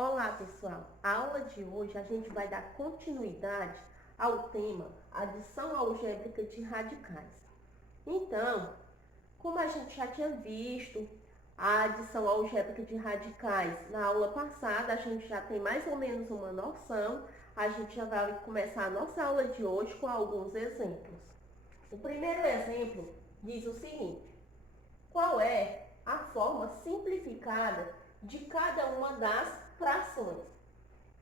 Olá, pessoal! A aula de hoje a gente vai dar continuidade ao tema adição algébrica de radicais. Então, como a gente já tinha visto a adição algébrica de radicais na aula passada, a gente já tem mais ou menos uma noção. A gente já vai começar a nossa aula de hoje com alguns exemplos. O primeiro exemplo diz o seguinte: qual é a forma simplificada de cada uma das frações?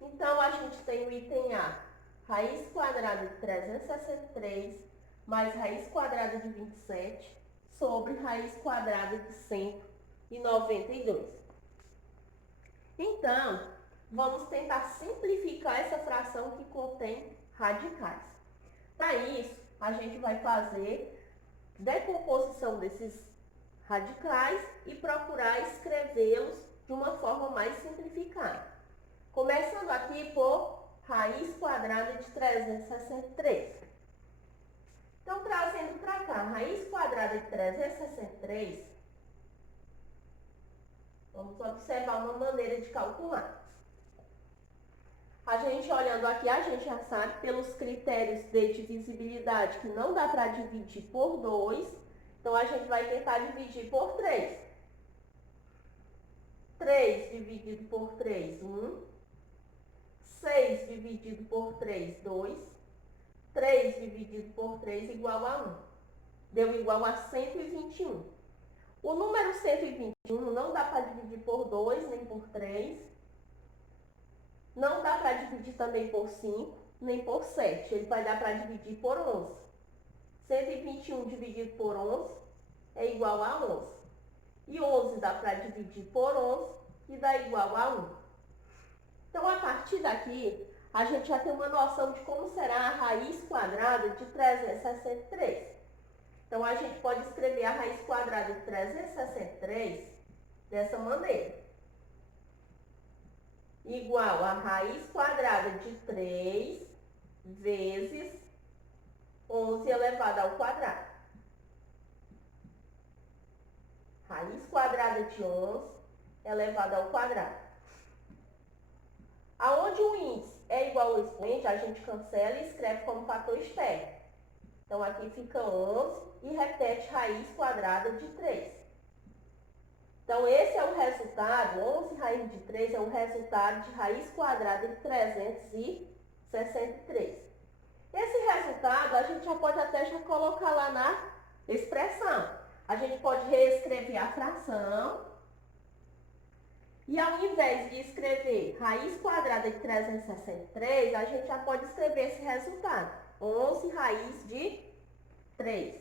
Então, a gente tem o item A, raiz quadrada de 363 mais raiz quadrada de 27 sobre raiz quadrada de 192. Então, vamos tentar simplificar essa fração que contém radicais. Para isso, a gente vai fazer decomposição desses radicais e procurar escrevê-los de uma forma mais simplificada. Começando aqui por raiz quadrada de 363. Então, trazendo para cá, raiz quadrada de 363, vamos observar uma maneira de calcular. A gente olhando aqui, a gente já sabe pelos critérios de divisibilidade que não dá para dividir por 2, então a gente vai tentar dividir por 3. 3 dividido por 3, 1. 6 dividido por 3, 2. 3 dividido por 3 igual a 1. Deu igual a 121. O número 121 não dá para dividir por 2, nem por 3. Não dá para dividir também por 5, nem por 7. Ele vai dar para dividir por 11. 121 dividido por 11 é igual a 11. E 11 dá para dividir por 11 e dá igual a 1. Então, a partir daqui, a gente já tem uma noção de como será a raiz quadrada de 363. Então, a gente pode escrever a raiz quadrada de 363 dessa maneira. Igual a raiz quadrada de 3 vezes 11 elevado ao quadrado. Raiz quadrada de 11 elevado ao quadrado. Aonde o índice é igual ao expoente, a gente cancela e escreve como fator externo. Então, aqui fica 11 e repete raiz quadrada de 3. Então, esse é o resultado, 11 raiz de 3 é o resultado de raiz quadrada de 363. Esse resultado, a gente já pode até já colocar lá na expressão. A gente pode reescrever a fração. E ao invés de escrever raiz quadrada de 363, a gente já pode escrever esse resultado. 11 raiz de 3.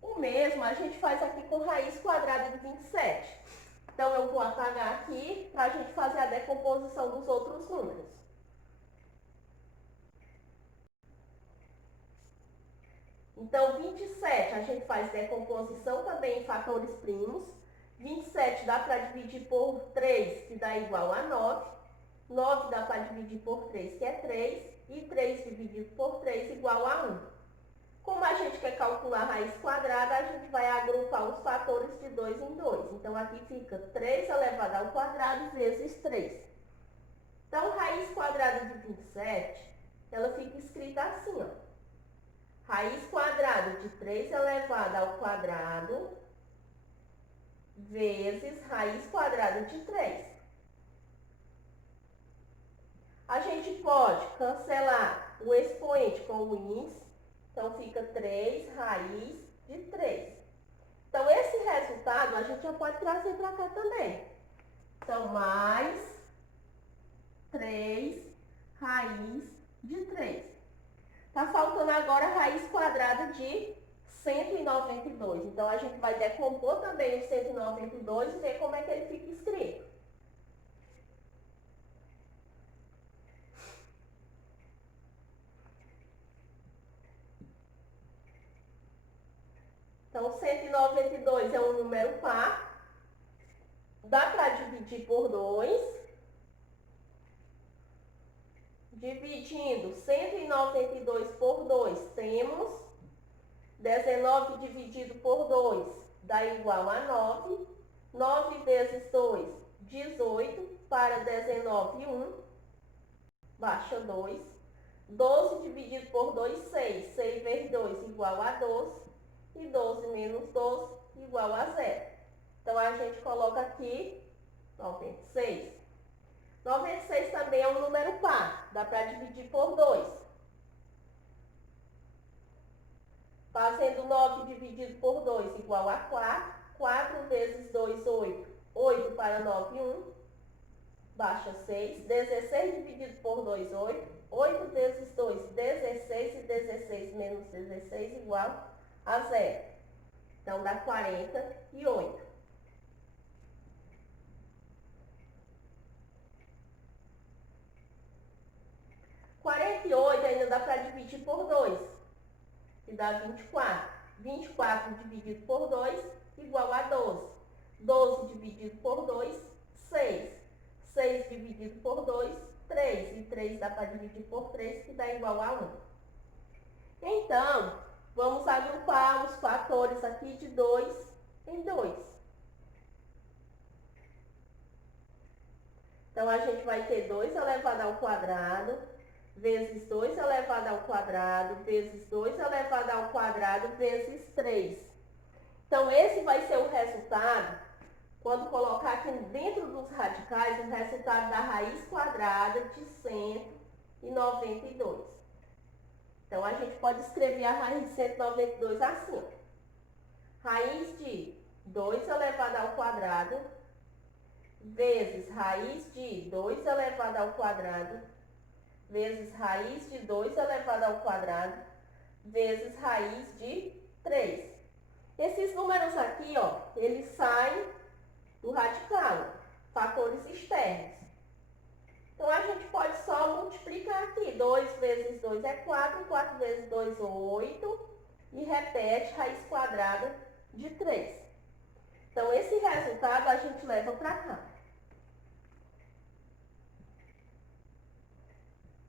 O mesmo a gente faz aqui com raiz quadrada de 27. Então, eu vou apagar aqui para a gente fazer a decomposição dos outros números. Então, 27 a gente faz decomposição também em fatores primos. 27 dá para dividir por 3, que dá igual a 9. 9 dá para dividir por 3, que é 3. E 3 dividido por 3 igual a 1. Como a gente quer calcular a raiz quadrada, a gente vai agrupar os fatores de 2 em 2. Então, aqui fica 3 elevado ao quadrado vezes 3. Então, raiz quadrada de 27, ela fica escrita assim, ó. Raiz quadrada de 3 elevado ao quadrado vezes raiz quadrada de 3. A gente pode cancelar o expoente com o índice, então fica 3 raiz de 3. Então, esse resultado a gente já pode trazer para cá também. Então, mais 3 raiz de 3. Está faltando agora a raiz quadrada de 192. Então, a gente vai decompor também o 192 e ver como é que ele fica escrito. Então, 192 é um número par. Dá para dividir por 2. Dividindo 192 por 2, temos 19 dividido por 2, dá igual a 9. 9 vezes 2, 18. Para 19, 1. Baixa 2. 12 dividido por 2, 6. 6 vezes 2 igual a 12. E 12 menos 12 igual a 0. Então, a gente coloca aqui 96. 96 também é um número par. Dá para dividir por 2. Fazendo 9 dividido por 2 igual a 4. 4 vezes 2, 8. 8 para 9, 1. Baixa 6. 16 dividido por 2, 8. 8 vezes 2, 16. E 16 menos 16 igual a 0. Então, dá 48. 48 ainda dá para dividir por 2, que dá 24. 24 dividido por 2 igual a 12. 12 dividido por 2, 6. 6 dividido por 2, 3. E 3 dá para dividir por 3, que dá igual a 1. Então, vamos agrupar os fatores aqui de 2 em 2. Então, a gente vai ter 2 elevado ao quadrado, vezes 2 elevado ao quadrado, vezes 2 elevado ao quadrado, vezes 3. Então, esse vai ser o resultado, quando colocar aqui dentro dos radicais, o resultado da raiz quadrada de 192. Então, a gente pode escrever a raiz de 192 assim. Raiz de 2 elevado ao quadrado, vezes raiz de 2 elevado ao quadrado, vezes raiz de 2 elevado ao quadrado, vezes raiz de 3. Esses números aqui, ó, eles saem do radical, fatores externos. Então, a gente pode só multiplicar aqui. 2 vezes 2 é 4, 4 vezes 2 é 8, e repete raiz quadrada de 3. Então, esse resultado a gente leva para cá.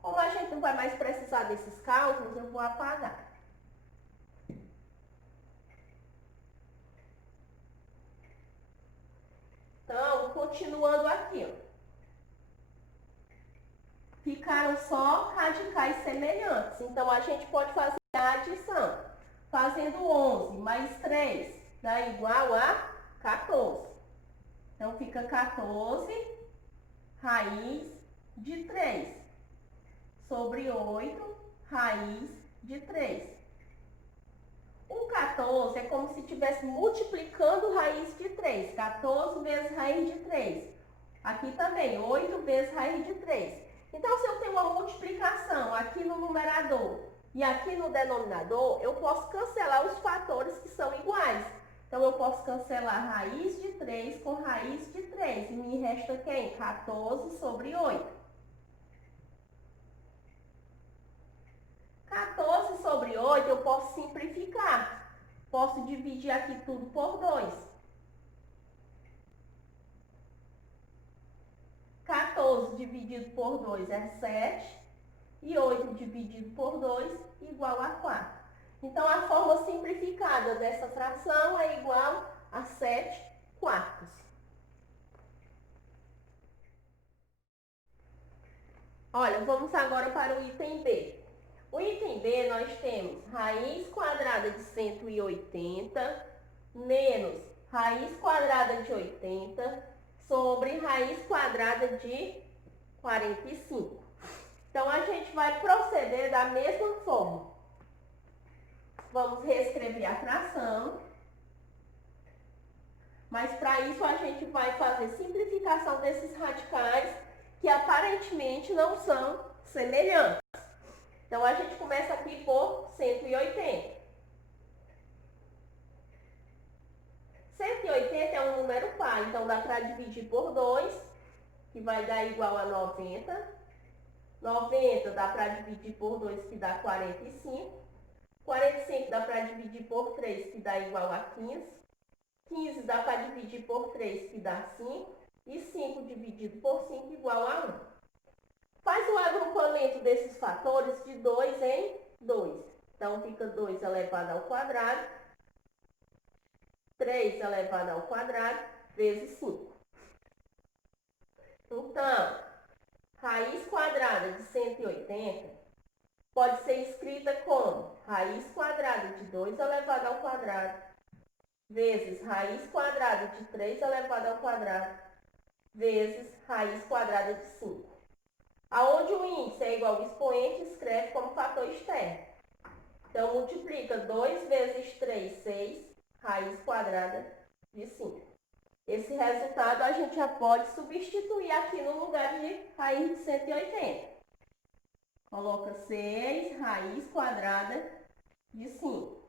Como a gente não vai mais precisar desses cálculos, eu vou apagar. Então, continuando aqui, ó. Ficaram só radicais semelhantes. Então, a gente pode fazer a adição. Fazendo 11 mais 3 dá igual a 14. Então, fica 14 raiz de 3 sobre 8 raiz de 3. O 14 é como se estivesse multiplicando raiz de 3. 14 vezes raiz de 3. Aqui também, 8 vezes raiz de 3. Então, se eu tenho uma multiplicação aqui no numerador e aqui no denominador, eu posso cancelar os fatores que são iguais. Então, eu posso cancelar raiz de 3 com raiz de 3. E me resta quem? 14 sobre 8. 14 sobre 8 eu posso simplificar. Posso dividir aqui tudo por 2. 14 dividido por 2 é 7. E 8 dividido por 2 igual a 4. Então, a forma simplificada dessa fração é igual a 7 quartos. Olha, vamos agora para o item B. O item B, nós temos raiz quadrada de 180 menos raiz quadrada de 80 sobre raiz quadrada de 45. Então, a gente vai proceder da mesma forma. Vamos reescrever a fração. Mas, para isso, a gente vai fazer simplificação desses radicais que aparentemente não são semelhantes. Então, a gente começa aqui por 180. 180 é um número par, então dá para dividir por 2, que vai dar igual a 90. 90 dá para dividir por 2, que dá 45. 45 dá para dividir por 3, que dá igual a 15. 15 dá para dividir por 3, que dá 5. E 5 dividido por 5 igual a 1. Faz o agrupamento desses fatores de 2 em 2. Então, fica 2 elevado ao quadrado 3 elevado ao quadrado vezes 5. Então, raiz quadrada de 180 pode ser escrita como raiz quadrada de 2 elevado ao quadrado vezes raiz quadrada de 3 elevado ao quadrado vezes raiz quadrada de 5. Aonde o índice é igual ao expoente, escreve como fator externo. Então, multiplica 2 vezes 3, 6, raiz quadrada de 5. Esse resultado a gente já pode substituir aqui no lugar de raiz de 180. Coloca 6 raiz quadrada de 5.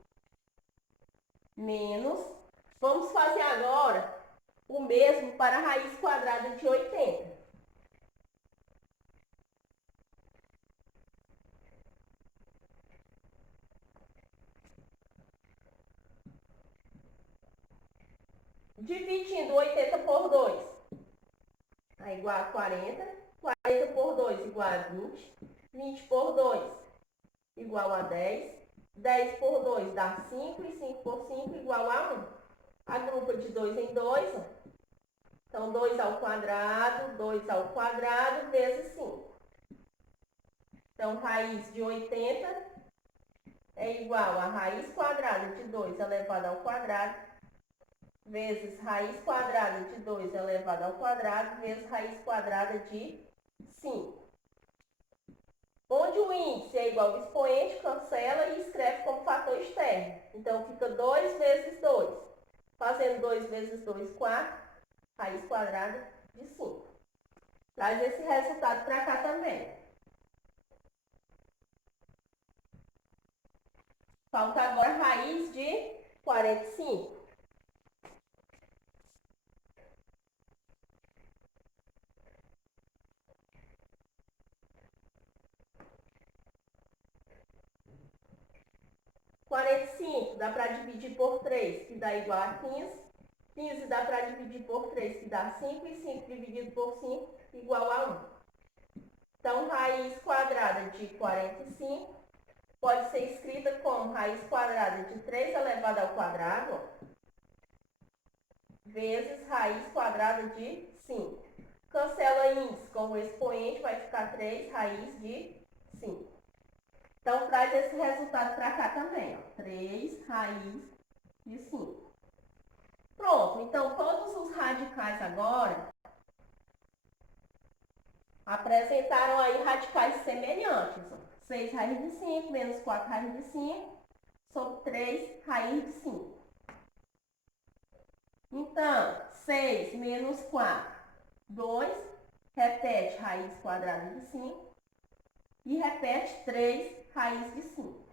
Menos, vamos fazer agora o mesmo para a raiz quadrada de 80. Dividindo 80 por 2, é igual a 40. 40 por 2 igual a 20. 20 por 2 igual a 10. 10 por 2 dá 5 e 5 por 5 igual a 1. Agrupa de 2 em 2. Então, 2 ao quadrado vezes 5. Então, raiz de 80 é igual a raiz quadrada de 2 elevado ao quadrado vezes raiz quadrada de 2 elevado ao quadrado vezes raiz quadrada de 5. Onde o índice é igual ao expoente, cancela e escreve como fator externo. Então, fica 2 vezes 2. Fazendo 2 vezes 2, 4. Raiz quadrada de 5. Traz esse resultado para cá também. Falta agora raiz de 45. Dá para dividir por 3, que dá igual a 15. 15 dá para dividir por 3, que dá 5. E 5 dividido por 5, igual a 1. Então, raiz quadrada de 45 pode ser escrita como raiz quadrada de 3 elevado ao quadrado vezes raiz quadrada de 5. Cancela índice com o expoente, vai ficar 3 raiz de 5. Então, traz esse resultado para cá também, ó. 3 raiz de 5. Pronto, então todos os radicais agora apresentaram aí radicais semelhantes. 6 raiz de 5 menos 4 raiz de 5 sobre 3 raiz de 5. Então, 6 menos 4, 2, repete raiz quadrada de 5 e repete 3 raiz de 5.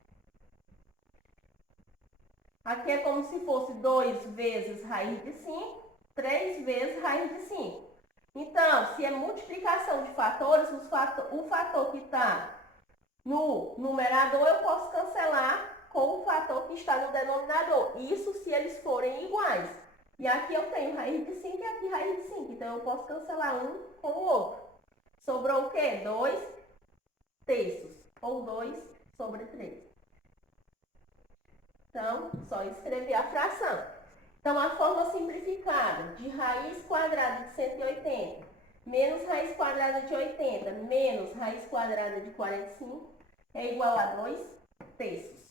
Aqui é como se fosse 2 vezes raiz de 5, 3 vezes raiz de 5. Então, se é multiplicação de fatores, o fator que está no numerador eu posso cancelar com o fator que está no denominador. Isso se eles forem iguais. E aqui eu tenho raiz de 5 e aqui raiz de 5. Então, eu posso cancelar um com o outro. Sobrou o quê? 2 terços. Ou 2 sobre 3. Então, só escrever a fração. Então, a forma simplificada de raiz quadrada de 180 menos raiz quadrada de 80 menos raiz quadrada de 45 é igual a 2 terços.